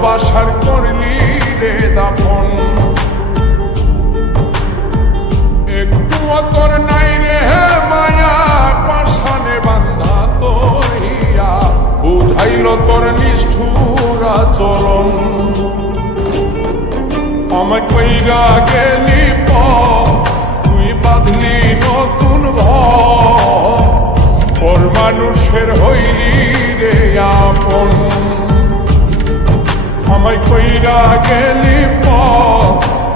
ভালোবাসার করলি রে দাফন। একটু তোর নাই রে হে মায়া পাশানে বান্ধা তোরিয়া। বুঝাইল তোর নিষ্ঠুরা চরণ আমায় কইরা গেলি আমায় কইরা গেলি প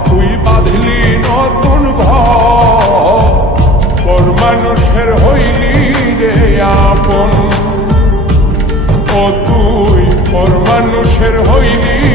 তুই বাঁধলি নতুন ঘর। ওর মানুষের হইলি রে আপন। ও তুই পর মানুষের হইলি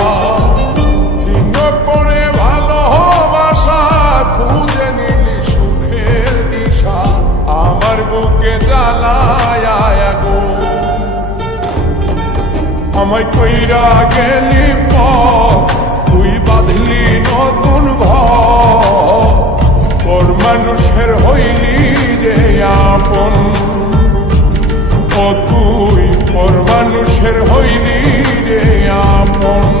জ্বালায় গো আমায় কইরা গেলি প তুই বাঁধলি নতুন তোর মানুষের হইলি রে আপন। ও তুই, তোর মানুষের হইলি রে আপন।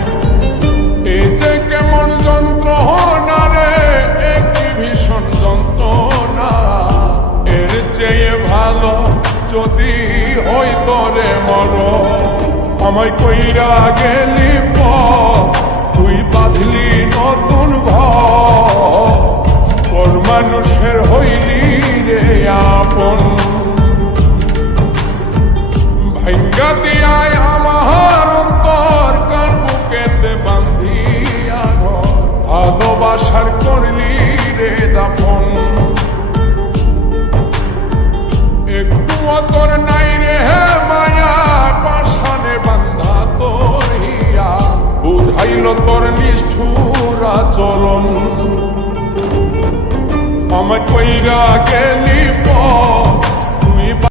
যদি হই তরে মর আমায় কইরা গেলি প তুই বাঁধলি নতুন ঘর। তোর মানুষের হইলি রে আপন। ভাঙ্গা দিয়ায় তোর নাই রে মায়া পাশানে বান্ধা তোর হিয়া বুঝাইল তোর নিষ্ঠুরা চরণ আমায় কইরা গেলি পর